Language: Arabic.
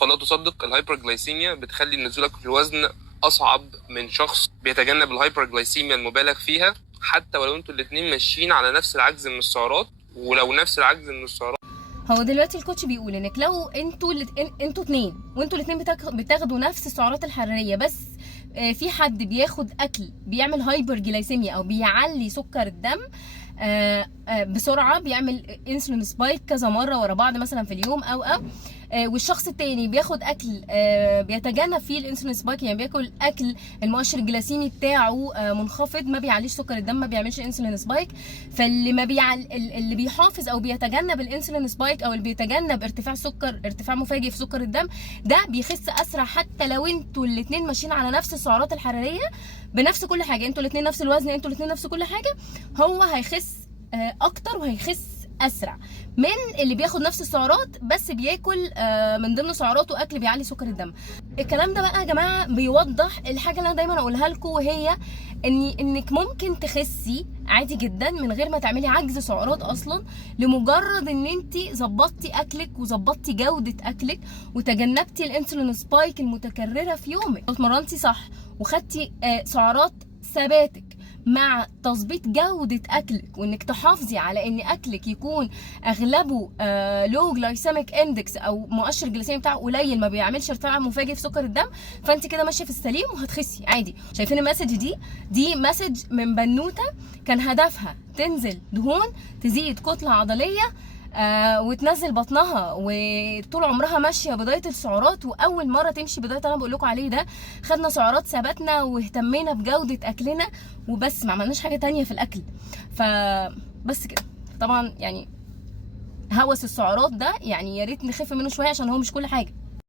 تصدق ولا لا تصدق، الهايبرجلايسيميا بتخلي نزولك في الوزن اصعب من شخص بيتجنب الهايبرجلايسيميا المبالغ فيها، حتى ولو انتوا الاتنين ماشيين على نفس العجز من السعرات. ولو نفس العجز من السعرات، هو دلوقتي الكوتش بيقول انك لو انتوا اتنين وانتوا الاتنين بتاخدوا نفس السعرات الحراريه، بس في حد بياخد اكل بيعمل هايبر جلايسيميا او بيعلي سكر الدم بسرعه، بيعمل انسولين سبايك كذا مره ورا بعض مثلا في اليوم او والشخص التاني بياخد اكل بيتجنب فيه الانسولين سبايك، يعني بياكل اكل المؤشر الجلاسيمي بتاعه منخفض، ما بيعليش سكر الدم، ما بيعملش انسولين سبايك. فاللي ما اللي بيحافظ او بيتجنب الانسولين سبايك او اللي بيتجنب ارتفاع مفاجئ في سكر الدم، ده بيخس اسرع، حتى لو انتوا الاثنين ماشيين على نفس السعرات الحراريه بنفس كل حاجه، انتوا الاثنين نفس الوزن، انتوا الاثنين نفس كل حاجه، هو هيخس اكتر وهيخس اسرع من اللي بياخد نفس السعرات بس بياكل من ضمن سعراته اكل بيعلي سكر الدم. الكلام ده بقى يا جماعه بيوضح الحاجه اللي انا دايما اقولها لكم، وهي انك ممكن تخسي عادي جدا من غير ما تعملي عجز سعرات اصلا، لمجرد ان انت ظبطتي اكلك وظبطتي جوده اكلك وتجنبتي الانسولين سبايك المتكرره في يومك، اتمرنتي صح وخدتي سعرات ثباتك مع تظبيط جودة أكلك، وإنك تحافظي على إن أكلك يكون أغلبه لو جلايسيميك إندكس أو مؤشر الجليسيمي بتاعه قليل، ما بيعملش ارتفاع مفاجئ في سكر الدم، فأنت كده ماشية في السليم وهتخسي عادي. شايفين المسج دي مسج من بنوتة كان هدفها تنزل دهون، تزيد كتلة عضلية وتنزل بطنها، وطول عمرها ماشيه بدايه السعرات، واول مره تمشي بدايه انا بقول لكم عليه ده خدنا سعرات ثبتنا واهتمينا بجوده اكلنا وبس، ما عملناش حاجه تانية في الاكل. فبس كده. طبعا يعني هوس السعرات ده يعني يا ريت نخف منه شويه عشان هو مش كل حاجه.